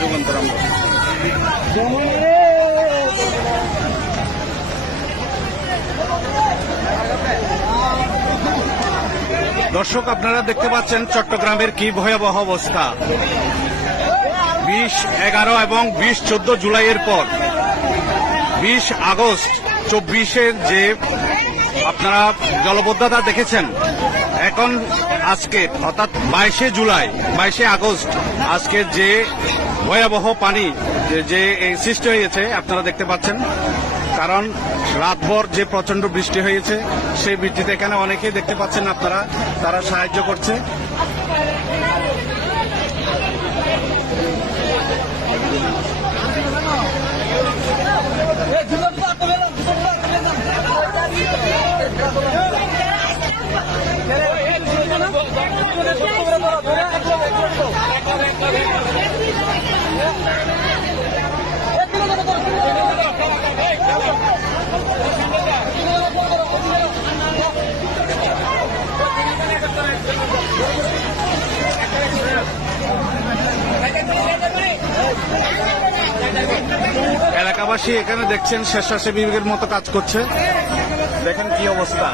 দর্শক আপনারা দেখতে পাচ্ছেন চট্টগ্রামের কি ভয়াবহ অবস্থা বিশ এগারো এবং বিশ চোদ্দ জুলাইয়ের পর বিশ আগস্ট চব্বিশের যে আপনারা জলবদ্ধতা দেখেছেন এখন আজকে অর্থাৎ বাইশে জুলাই বাইশে আগস্ট আজকে যে ভয়াবহ পানি যে সৃষ্টি হয়েছে আপনারা দেখতে পাচ্ছেন কারণ রাতভর যে প্রচন্ড বৃষ্টি হয়েছে সেই বৃষ্টিতে এখানে অনেকেই দেখতে পাচ্ছেন আপনারা তারা সাহায্য করছে এলাকাবাসী এখানে দেখছেন স্বেচ্ছাসেবীদের মতো কাজ করছে দেখেন কি অবস্থা